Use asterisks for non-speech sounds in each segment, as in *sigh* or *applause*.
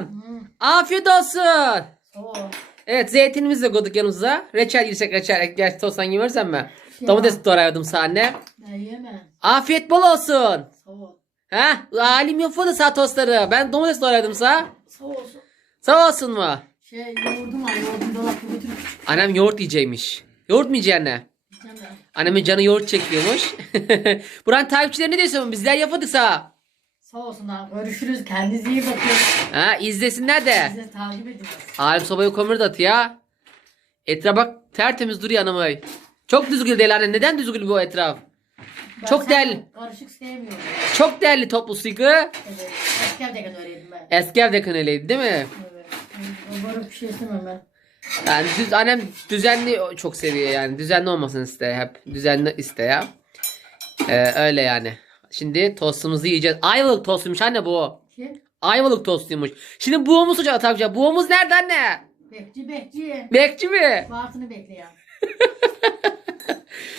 Hanım. Afiyet olsun. Oo. Evet zeytinimizi de koyduk yanımıza. Reçel yiyecek reçel. Gerçi tosttan yemezsen mi? Domates doğrayadım sana anne. Ben yemem. Afiyet bol olsun. Sağ ol. Ha? Alim yapmadı sağ tostları. Ben domates doğrayadım sana. Sağ olsun. Sağ olsun mu? Şey yoğurdum var. Yoğurdum dolapta götürmüş. Annem yoğurt yiyecekmiş. Yoğurt mu yiyeceksin anne? Annemin canı yoğurt çekiyormuş. *laughs* Buranın takipçileri ne diyorsun? Bizler yapmadık sana. Sağ olsunlar. Görüşürüz. Kendinize iyi bakın. Ha izlesinler de. Size takip edeceğiz. Halim sobayı kömür de atıyor. Etraf bak tertemiz duruyor hanımı. Çok düzgün değil anne. Neden düzgün bu etraf? Ben Çok sen değerli. Karışık sevmiyorum. Çok değerli toplu sıkı. Evet. Eski evdeyken öyleydim ben. Eski evde öyleydi değil mi? Evet. O barık bir şey istemem ben. Yani düz, annem düzenli çok seviyor yani. Düzenli olmasını ister hep. Düzenli iste ya. Ee, öyle yani. Şimdi tostumuzu yiyeceğiz. Ayvalık tostuymuş anne bu. Kim? Ayvalık tostuymuş. Şimdi buğumuz hocam takacağım. Buğumuz nerede anne? Bekçi bekçi. Bekçi mi? Vaatını bekleyen.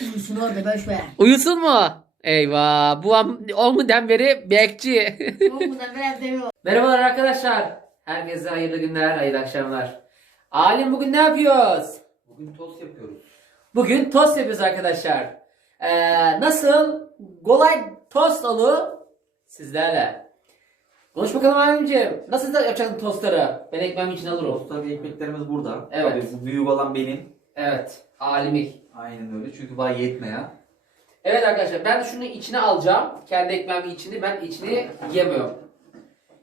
*laughs* Uyusun orada boş ver. Uyusun mu? Eyvah. Buğam o günden beri bekçi. *laughs* Oğlumdan biraz demiyor. Merhabalar arkadaşlar. Herkese hayırlı günler, hayırlı akşamlar. Alim bugün ne yapıyoruz? Bugün tost yapıyoruz. Bugün tost yapıyoruz arkadaşlar. Ee, nasıl kolay tost olur sizlerle. Konuş bakalım abimciğim. Nasıl yapacaksın tostları? Ben ekmeğimin içine alırım. Tost tabii ekmeklerimiz burada. Evet. Tabii bu büyük olan benim. Evet. Alimi. Aynen öyle çünkü bana yetmiyor. Evet arkadaşlar ben şunu içine alacağım. Kendi ekmeğimin içini. Ben içini yemiyorum.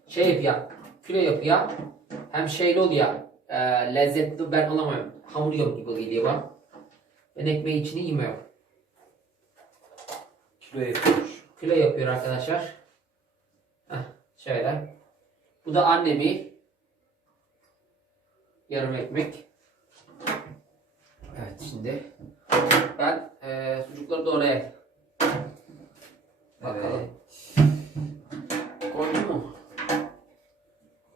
Şey yapıyor. Küre yapıyor. Hem şeyli oluyor. E, lezzetli ben alamıyorum. Hamur yiyorum gibi geliyor bana. Ben ekmeğin içini yemiyorum. Kilo yapıyormuş. Küre yapıyor arkadaşlar. Heh, şöyle. Bu da annemi. Yarım ekmek. Evet şimdi. Ben e, sucukları doğrayayım. Bakalım. Koydun mu?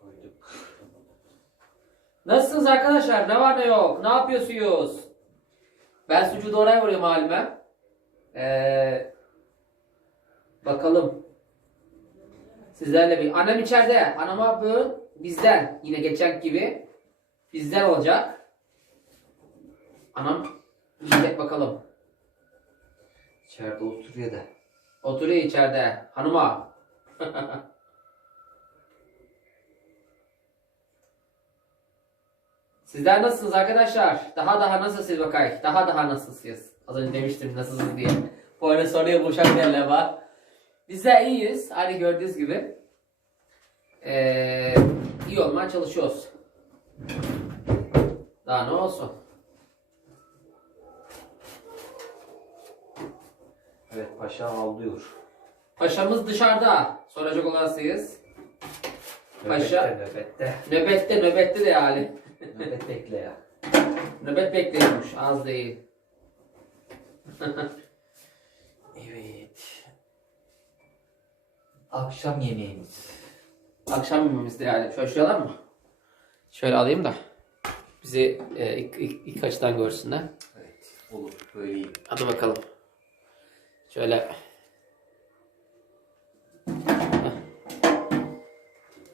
Koyduk. Nasılsınız arkadaşlar? Ne var ne yok? Ne yapıyorsunuz? Ben sucuğu doğraya vuruyorum halime. Ee, bakalım. Sizlerle bir. Annem içeride. Anama bu bizden. Yine geçen gibi. Bizden olacak. Anam yiyecek bakalım. İçeride oturuyor da. Oturuyor içeride. Hanıma. *laughs* Sizler nasılsınız arkadaşlar? Daha daha nasılsınız bakay? Daha daha nasılsınız? Az önce demiştim nasılsınız diye. Bu arada soruya buluşan yerler var. Bizler iyiyiz. Hani gördüğünüz gibi. Ee, iyi olmaya çalışıyoruz. Daha ne olsun? Evet paşa avlıyor. Paşamız dışarıda. Soracak olasıyız. Paşa. Nöbette. Nöbette nöbette de yani. Nöbet bekle ya. Nöbet bekliyormuş. Az değil. *laughs* Akşam yemeğimiz. Akşam yemeğimizde yani. Şöyle şuraya alayım mı? Şöyle alayım da. Bizi e, ilk, ilk, ilk açıdan görsünler. Evet. Olur. Böyle iyi. Hadi bakalım. Şöyle.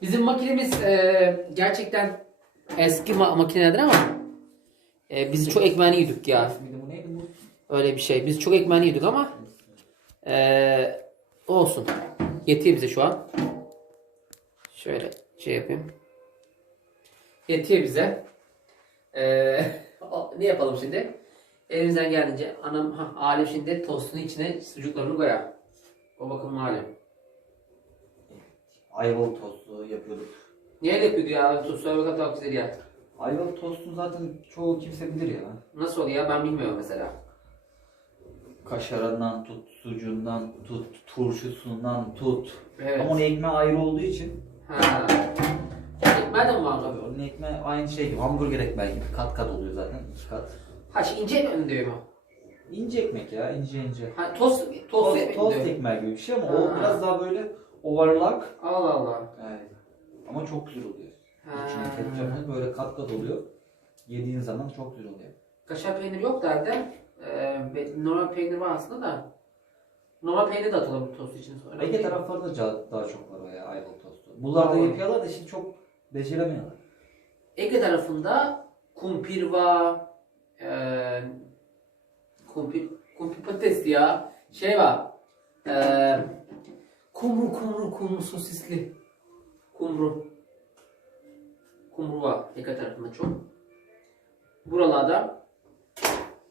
Bizim makinemiz e, gerçekten eski ma- makinedir ama e, biz çok ekmeğini yedik ya. Öyle bir şey. Biz çok ekmeğini yedik ama eee, olsun. Yetiyor bize şu an. Şöyle şey yapayım. Yetiyor bize. Eee, *laughs* o- ne yapalım şimdi? Elimizden geldiğince anam ha, Alim şimdi tostun içine sucuklarını koyar. O bakım Alim. Ayvalık tostu yapıyorduk. Niye yapıyordu ya? Tuz söyle bakalım çok güzel ya. Ayvalık tostu zaten çoğu kimse bilir ya. Nasıl oluyor ya? Ben bilmiyorum mesela. Kaşarından tut, sucuğundan tut, turşusundan tut. Evet. Ama onun ekmeği ayrı olduğu için Ha. Ekmeği de mi var Tabii abi? onun ekmeği aynı şey gibi. Hamburger ekmeği gibi. Kat kat oluyor zaten. iki kat. Ha şey ince mi diyor mu? İnce ekmek ya. ince ince. Ha tost tost, Tost, ekmek tost diyor. ekmeği gibi bir şey ama Ha. o biraz daha böyle ovarlak. Allah Allah. Evet. Ama çok güzel oluyor. Ha. İçine ketçap böyle kat kat oluyor. Yediğin zaman çok güzel oluyor. Kaşar peynir yok derdi. Ee, normal peynir var aslında da. Normal peynir de bu tost için. Öyle Ege değil taraflarında ca- daha çok var ya ayvalık tostu. Bunlar da yapıyorlar da şimdi çok Beceremiyorlar. Ege tarafında kumpir var. Eee kumpir, kumpir patates ya. Şey var. Eee kumru kumru kumru sosisli. Kumru. Kumru var Ege tarafında çok. Buralarda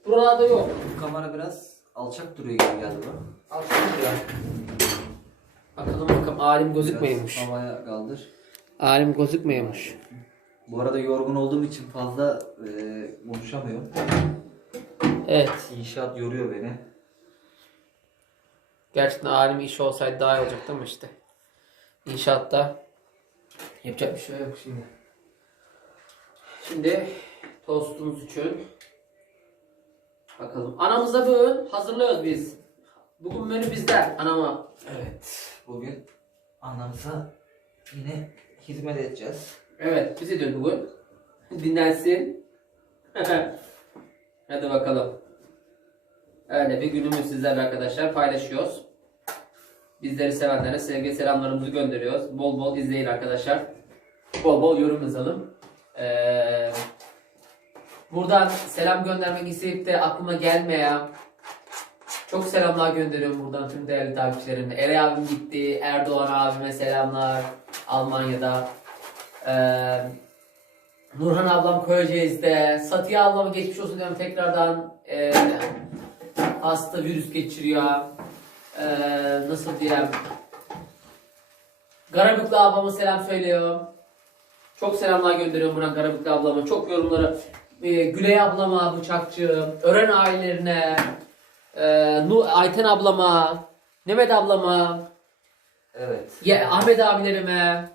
Buralarda yok. Bu kamera biraz alçak duruyor gibi geldi bana. Bakalım bakalım alim gözükmüyormuş. Biraz havaya kaldır. Alim gözükmüyormuş. Bu arada yorgun olduğum için fazla e, konuşamıyorum. Evet. İnşaat yoruyor beni. Gerçekten alim iş olsaydı daha iyi olacaktı ama işte. İnşaatta yapacak bir şey yok şimdi. Şimdi tostumuz için bakalım. Anamıza bugün hazırlıyoruz biz. Bugün menü bizden anama. Evet. Bugün anamıza yine hizmet edeceğiz. Evet bizi diyor bugün. Dinlensin. *laughs* Hadi bakalım. Öyle bir günümüz sizlerle arkadaşlar paylaşıyoruz. Bizleri sevenlere sevgi selamlarımızı gönderiyoruz. Bol bol izleyin arkadaşlar. Bol bol yorum yazalım. Ee, buradan selam göndermek isteyip de aklıma gelmeyen çok selamlar gönderiyorum buradan tüm değerli takipçilerime. Eray abim gitti, Erdoğan abime selamlar Almanya'da. Ee, Nurhan ablam Köyceğiz'de. Satiye ablama geçmiş olsun diyorum tekrardan. Ee, hasta virüs geçiriyor. Ee, nasıl diyeyim? Garabıklı ablama selam söylüyorum. Çok selamlar gönderiyorum buradan Garabıklı ablama. Çok yorumları. Ee, Güley ablama, Bıçakçı, Ören ailelerine, ee, Ayten ablama, Mehmet ablama, Evet. ya, Ahmet abilerime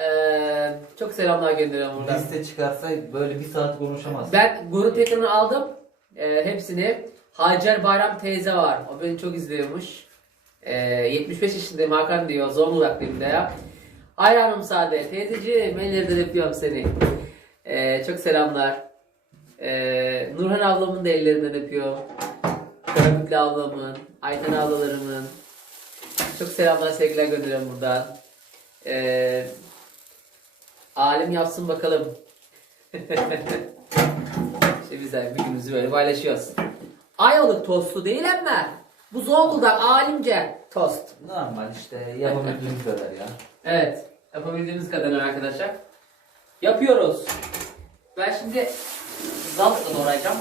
ee, çok selamlar gönderiyorum buradan. Liste çıkarsa böyle bir saat konuşamaz. Ben grup ekranı aldım. Ee, hepsini. Hacer Bayram teyze var. O beni çok izliyormuş. Ee, 75 yaşındayım Hakan diyor. Zonguldaklıyım diyor. Hayranım Sade. Teyzeciğim ellerinden öpüyorum seni. Çok selamlar. Nurhan ablamın da ellerinden öpüyorum. Karabüklü ablamın, Ayten ablalarımın. Çok selamlar, sevgiler gönderiyorum buradan. Ee, alim yapsın bakalım. *laughs* İşte bizler bir günümüzü böyle paylaşıyoruz. Ayvalık tostu değil ama bu Zonguldak alimce tost. Normal işte yapabildiğimiz kadar ya. Evet yapabildiğimiz kadar arkadaşlar. Yapıyoruz. Ben şimdi zaltla doğrayacağım.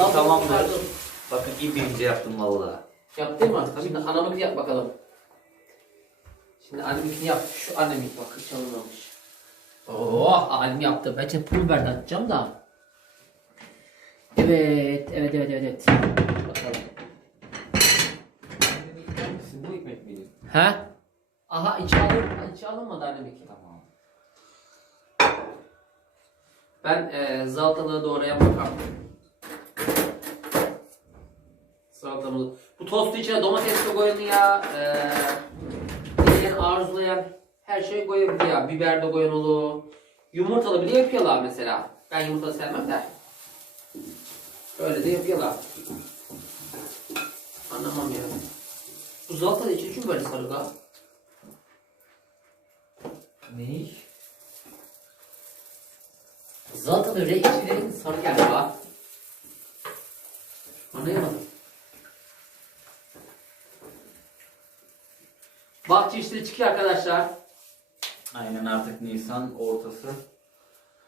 Zaltla Tamamdır. Bakın iyi birinci yaptım valla. Yaptın mı? Şimdi anamınkini yap bakalım. Şimdi anneminkini yap. Şu annemin bak hiç alınmamış. Oh alim yaptı. Ben şimdi pul biber atacağım da. Evet, evet, evet, evet. Bakalım. Bu ekmek miydi? He? Aha içi alın, içi alınmadı anneminki. Tamam. Ben e, zalatalığı doğrayan bakalım. Salatamızı. Bu tostu içine domates de koyun ya. E, dileyen, arzulayan her şeyi koyabilir ya. Biber de koyun olur. Yumurtalı bile yapıyorlar mesela. Ben yumurta sevmem de. Öyle de yapıyorlar. Anlamam ya. Bu zalatalı içi için böyle sarı ha? Neyi? Zalatalı renkçilerin sarı geldi ha. Anlayamadım. Bahçe işleri çıkıyor arkadaşlar. Aynen artık Nisan ortası.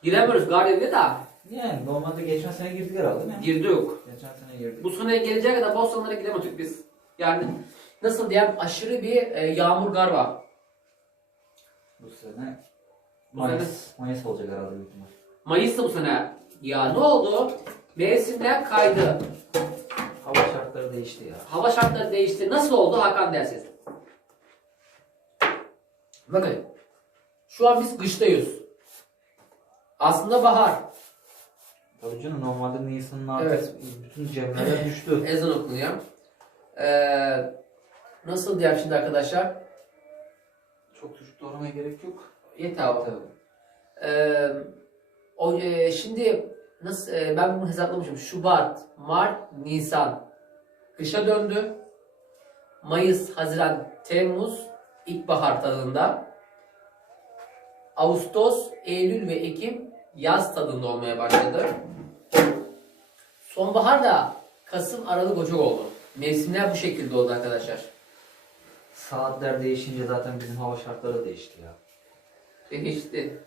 Giremiyoruz galiba da. Yani normalde geçen sene girdik herhalde değil mi? Girdik. Geçen sene girdik. Bu sene gelecek kadar Bostanlara gidemedik biz. Yani nasıl diyeyim aşırı bir e, yağmur gar var. Bu sene Mayıs, Mayıs olacak herhalde büyük ihtimal. Mayıs'ta bu sene. Ya ne oldu? Mevsimler kaydı. Şartları değişti ya. Hava şartları değişti. Nasıl oldu Hakan dersiz? Bakın. Şu an biz kıştayız. Aslında bahar. Tabii canım normalde Nisan'ın artık Evet. bütün cemreler *clears throat* düştü. Ezan okunuyor. Ee, nasıl diyeyim şimdi arkadaşlar? Çok düşük doğramaya gerek yok. Yeter abi. Ee, o, e, şimdi nasıl e, ben bunu hesaplamışım. Şubat, Mart, Nisan kışa döndü. Mayıs, Haziran Temmuz ilkbahar tadında. Ağustos, Eylül ve Ekim yaz tadında olmaya başladı. Sonbahar da Kasım, Aralık, Ocak oldu. Mevsimler bu şekilde oldu arkadaşlar. Saatler değişince zaten bizim hava şartları değişti ya. Değişti.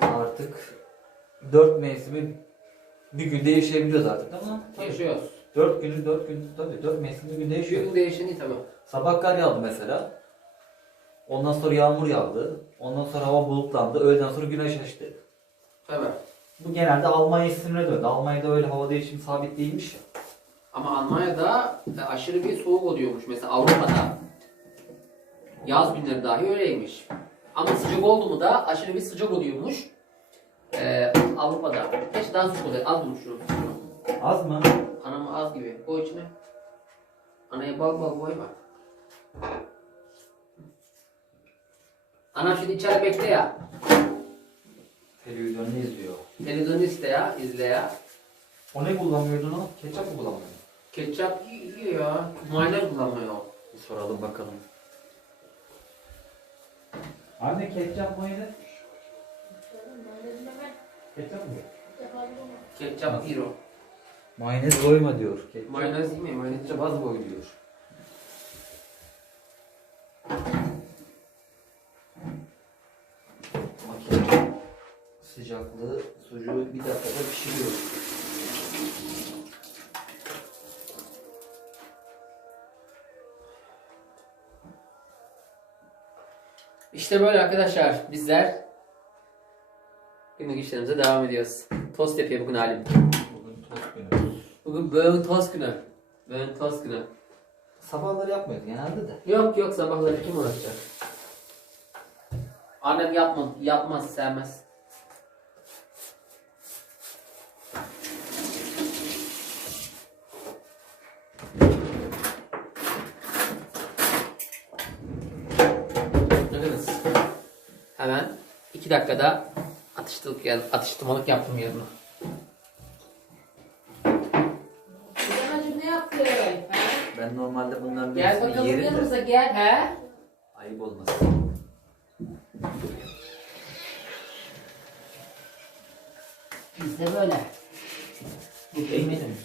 Artık dört mevsimi bir günde yaşayabiliyoruz artık ama Yaşıyoruz. dört günü dört gün tabii dört mevsim bir günde yaşıyoruz. Bu değişen değil tabii. Sabah kar yağdı mesela. Ondan sonra yağmur yağdı. Ondan sonra hava bulutlandı. Öğleden sonra güneş açtı. Tabii. Bu genelde Almanya isimine döndü. Almanya'da öyle hava değişimi sabit değilmiş ya. Ama Almanya'da aşırı bir soğuk oluyormuş. Mesela Avrupa'da yaz günleri dahi öyleymiş. Ama sıcak oldu mu da aşırı bir sıcak oluyormuş. Ee, Avrupa'da. Keşke daha sıcak oluyor. Az bulmuş şunu. Az mı? Anamı az gibi. Koy içine. Anaya bal bal koyma. Anam şimdi içeri bekle ya. Televizyonunu izliyor. Televizyonu iste ya, izle ya. O ne kullanmıyordun o? Ketçap mı kullanmıyordun? Ketçap yiyor ya. Mayonez kullanmıyor. Bir soralım bakalım. Anne ketçap mayonez. Ketçap mı? Ketçap yiyor. Mayonez koyma diyor. Ketçap, Mayonez yemiyor, mayonez ketçap az koy diyor. Makine sıcaklığı sucuğu bir dakikada pişiriyor. İşte böyle arkadaşlar bizler günlük işlerimize devam ediyoruz. Tost yapıyor bugün halim. Bugün tost günü. Bugün böğün tost günü. Böğün tost günü. Sabahları yapmıyoruz genelde de. Yok yok sabahları kim uğraşacak? Annem yapma, yapmaz, sevmez. Bakınız. Hemen iki dakikada atıştırmalık, yani atıştırmalık yaptım yanına. Güzelcim ne yaptın? Ben normalde bunların Gel birisini bakalım yerim de yanımıza gel he. ayıp olmasın. Bizde böyle. Bu benim.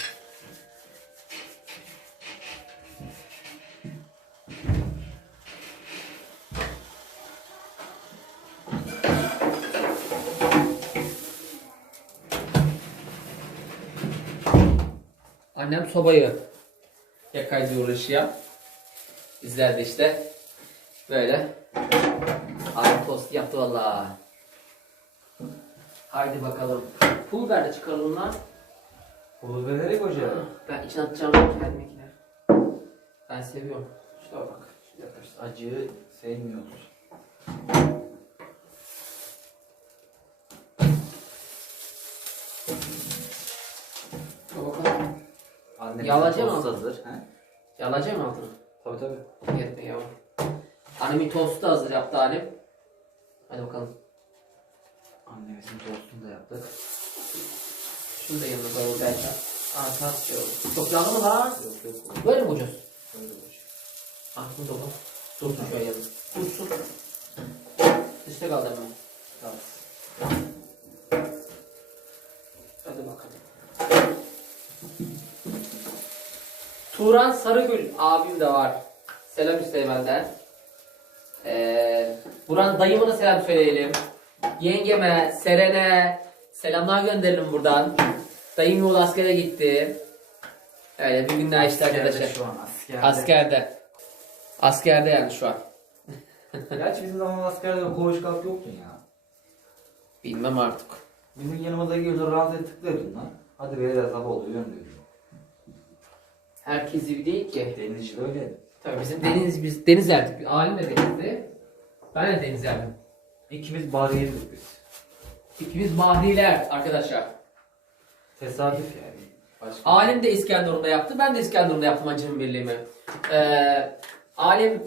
Annem sobayı yakaydı uğraşıyor. Bizler de işte böyle Abi tost yaptı valla. Haydi bakalım. Pul de çıkaralım lan. Pul biberi koca. Ben içine atacağım kendimkiler. Ben seviyorum. Şuna bak. Şuna yaklaştır. Acıyı sevmiyoruz. Yalancı mı? hazır. He? Yalayacak mı altını? Tabii tabii. Yetme yavrum. Annemin tostu da hazır yaptı annem. Hadi bakalım. Annemizin tostunu da yaptık. Şunu da yanına koyalım belki. Aa tas şey oldu. Çok yağlı mı lan? Yok yok. Böyle mi koyacağız? Böyle koca. Ah bunu da koy. Dursun şöyle yanına. Dursun. Üste kaldı hemen. Tamam. Hadi bakalım. Turan Sarıgül abim de var. Selam benden. Ee, Buran dayıma da selam söyleyelim. Yengeme, Seren'e selamlar gönderelim buradan. Dayım yol askere gitti. Öyle bir gün daha işte arkadaşlar. şu an askerde. Askerde. Askerde yani şu an. *laughs* Gerçi bizim zaman askerde koğuş kalk yoktu ya. Bilmem artık. Bizim yanımıza geliyordu tıklıyordun lan. Hadi beyler sabah oluyor diyordun. Herkes gibi değil ki. Denizci de öyleydi. Tabii bizim deniz biz deniz yerdik. Alim de denizdi. Ben de deniz yerdim. İkimiz bariyerdik biz. İkimiz mahdiler arkadaşlar. Tesadüf yani. Başka. Alim de İskenderun'da yaptı. Ben de İskenderun'da yaptım acının birliğimi. Ee, Alim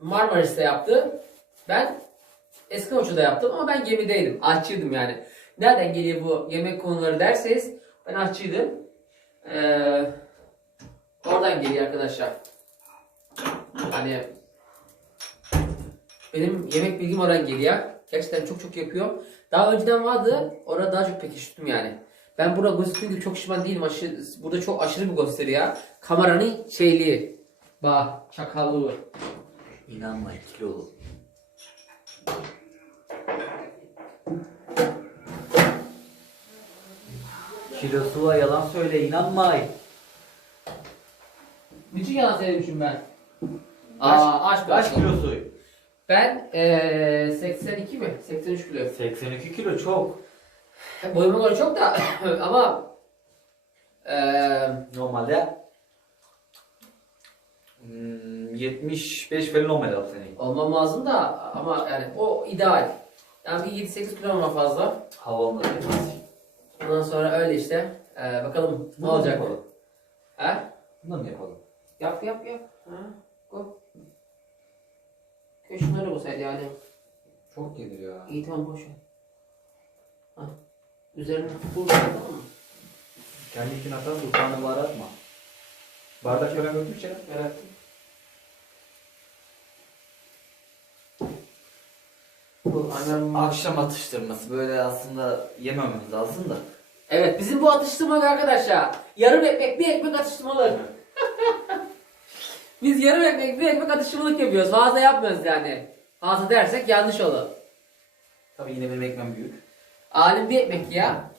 Marmaris'te yaptı. Ben Eskimoç'ta yaptım ama ben gemideydim. Aşçıydım yani. Nereden geliyor bu yemek konuları derseniz ben aşçıydım. Ee, Oradan geliyor arkadaşlar. Hani benim yemek bilgim oradan geliyor. Gerçekten çok çok yapıyor. Daha önceden vardı. Orada daha çok pekiştirdim yani. Ben burada gösterdiğim gibi çok şişman değilim. Aşırı, burada çok aşırı bir gösteri ya. Kameranın şeyliği. Bak çakallığı. İnanmayın kilolu. Kilosu var yalan söyle inanmayın. Niçin yalan söylemişim ben? Aa aşk Kaç aşk. kilosu? Ben eee 82 mi? 83 kilo. 82 kilo çok. Boyuma göre çok da *coughs* ama eee Normalde hmm, 75 falan olmalı abi senin. olmam lazım da ama yani o ideal. Yani bir 7-8 kilo ama fazla. Hava olmadı. Ondan sonra öyle işte. Eee, bakalım ne Bunu da olacak. yapalım. He? Bunu da mı yapalım? Yap yap yap. Ha, go. Köy şunları olsaydı yani. Çok gelir ya. İyi tamam boş ver. Ha. Üzerine vur tamam mı? Kendi için atar sultanı baharatma. Bardak falan ya. Merak ettim. Bu annem Akşam atıştırması böyle aslında yemememiz lazım da. Evet bizim bu atıştırmalık arkadaşlar. Yarım ekmek bir ekmek atıştırmalık. *laughs* Biz yarım ekmek bir ekmek atıştırmalık yapıyoruz. Fazla yapmıyoruz yani. Fazla dersek yanlış olur. Tabii yine benim ekmem büyük. Alim bir ekmek ya.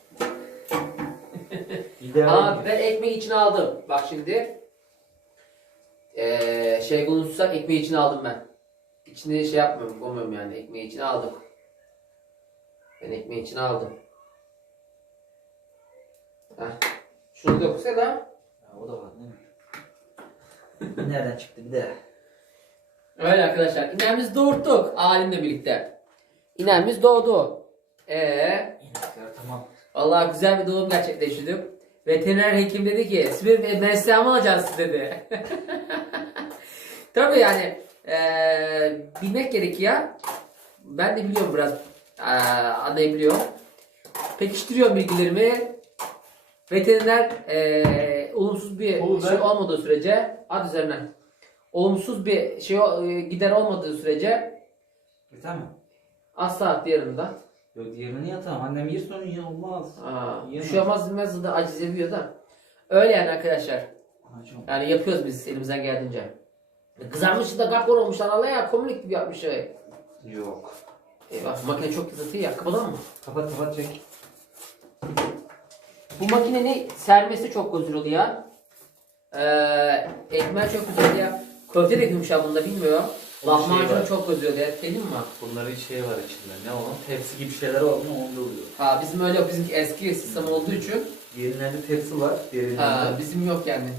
Ama ben ekmeği içine aldım. Bak şimdi. Ee, şey konuşsak ekmeği içine aldım ben. İçine şey yapmıyorum, koymuyorum yani. Ekmeği içine aldım. Ben ekmeği içine aldım. Heh. Şunu da. Ha, o da var değil mi? Nereden çıktı bir de? Öyle arkadaşlar. İnemiz doğurttuk alimle birlikte. İnemiz doğdu. Ee, İnekler tamam. Vallahi güzel bir doğum gerçekleştirdim. Veteriner hekim dedi ki siz benim mesleğimi alacaksınız dedi. *laughs* Tabii yani eee bilmek gerekiyor. Ben de biliyorum biraz eee anlayabiliyorum. Pekiştiriyorum bilgilerimi. Veteriner eee olumsuz bir Olur şey olmadığı sürece ad üzerinden olumsuz bir şey e, gider olmadığı sürece Yeter mi? asla yanında. Yok diğerini yatamam. Annem yer sonra ya olmaz. Aa, bir Yiyemez. şey olmaz bilmez de aciz ediyor da. Öyle yani arkadaşlar. Anacığım. Yani yapıyoruz biz elimizden geldiğince. Kızarmış da kapkar olmuş lan Allah ya komünik gibi yapmış şey. Yok. Eyvah makine çok kızıtıyor ya kapatalım mı? Kapat kapat çek. Bu makinenin sermesi çok güzel oluyor. Ee, ekmeği çok güzel oluyor. Köfte de yumuşak bunda bilmiyorum. Lahmacun var. çok güzel oluyor. Dedim mi? Bunların şey var içinde. Ne o? Tepsi gibi şeyler var ama onda oluyor. Ha bizim öyle bizimki eski sistem olduğu için Diğerlerinde tepsi var. ha, Diğerlerinde bizim yok yani.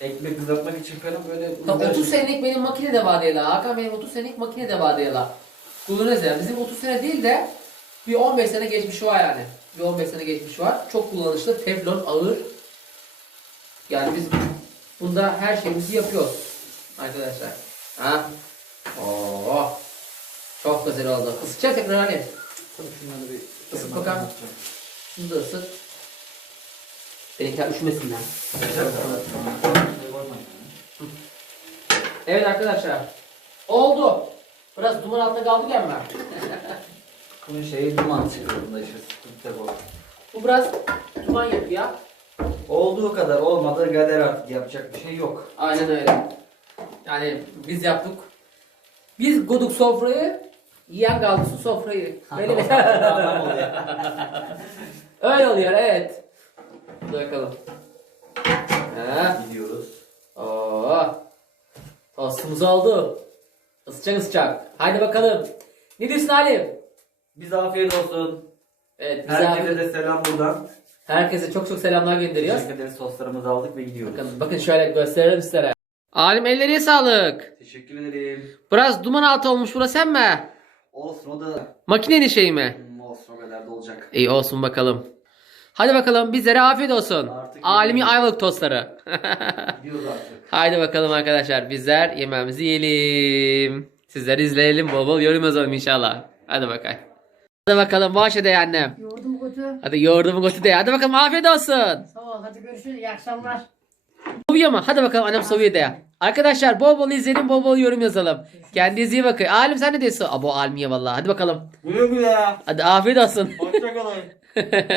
ekmek kızartmak için falan böyle Ya 30 senelik benim makine de var ya. Hakan benim 30 senelik makine de var ya. Kullanırız yani. Bizim 30 sene değil de bir 15 sene geçmiş var yani. Bir 15 sene geçmiş var. Çok kullanışlı. Teflon ağır. Yani biz bunda her şeyimizi yapıyoruz. Arkadaşlar. Ha? Oo. Çok güzel oldu. Isıtacak tekrar hani. Isıt bakalım. Şunu da ısıt. Benimkiler üşümesin lan. Evet arkadaşlar. Oldu. Biraz duman altında kaldık ama. Bunun şeyi duman çıkıyor bunda işte sıkıntı bu. Bu biraz duman yapıyor. Olduğu kadar olmadı kader artık yapacak bir şey yok. Aynen öyle. Yani biz yaptık. Biz koduk sofrayı, yiyen kaldırsın sofrayı. Böyle bir *laughs* oluyor. Öyle oluyor evet. Dur bakalım. Ha. Gidiyoruz. Oo. Tostumuz oldu. Isıcak ısıcak. Haydi bakalım. Ne diyorsun Halim? Biz afiyet olsun. Evet bize Herkese de selam buradan. herkese çok çok selamlar gönderiyoruz. Teşekkür ederiz soslarımızı aldık ve gidiyoruz. Bakın, bakın şöyle gösterelim sizlere. Alim ellerine sağlık. Teşekkür ederim. Biraz duman altı olmuş burası sen mi? Olsun o da Makinenin şeyi mi? Hmm, olsun o kadar da olacak. İyi olsun bakalım. Hadi bakalım bizlere afiyet olsun. Artık Alimi ayvalık tostları. Gidiyoruz artık. *laughs* Haydi bakalım arkadaşlar bizler yemeğimizi yiyelim. Sizleri izleyelim bol bol yorum yazalım inşallah. Hadi bakalım. Hadi bakalım baş ede annem. Yoğurdum kötü. Hadi yoğurdumu götü de. Hadi bakalım afiyet olsun. Sağ ol. Hadi görüşürüz. İyi akşamlar. Sovuyor mu? Hadi bakalım annem sovuyor de ya. Arkadaşlar bol bol izleyelim bol bol yorum yazalım. Kendinize iyi bakın. Alim sen ne diyorsun? Abo almiye vallahi. Hadi bakalım. Güle güle. Hadi afiyet olsun. Hoşçakalın. *laughs*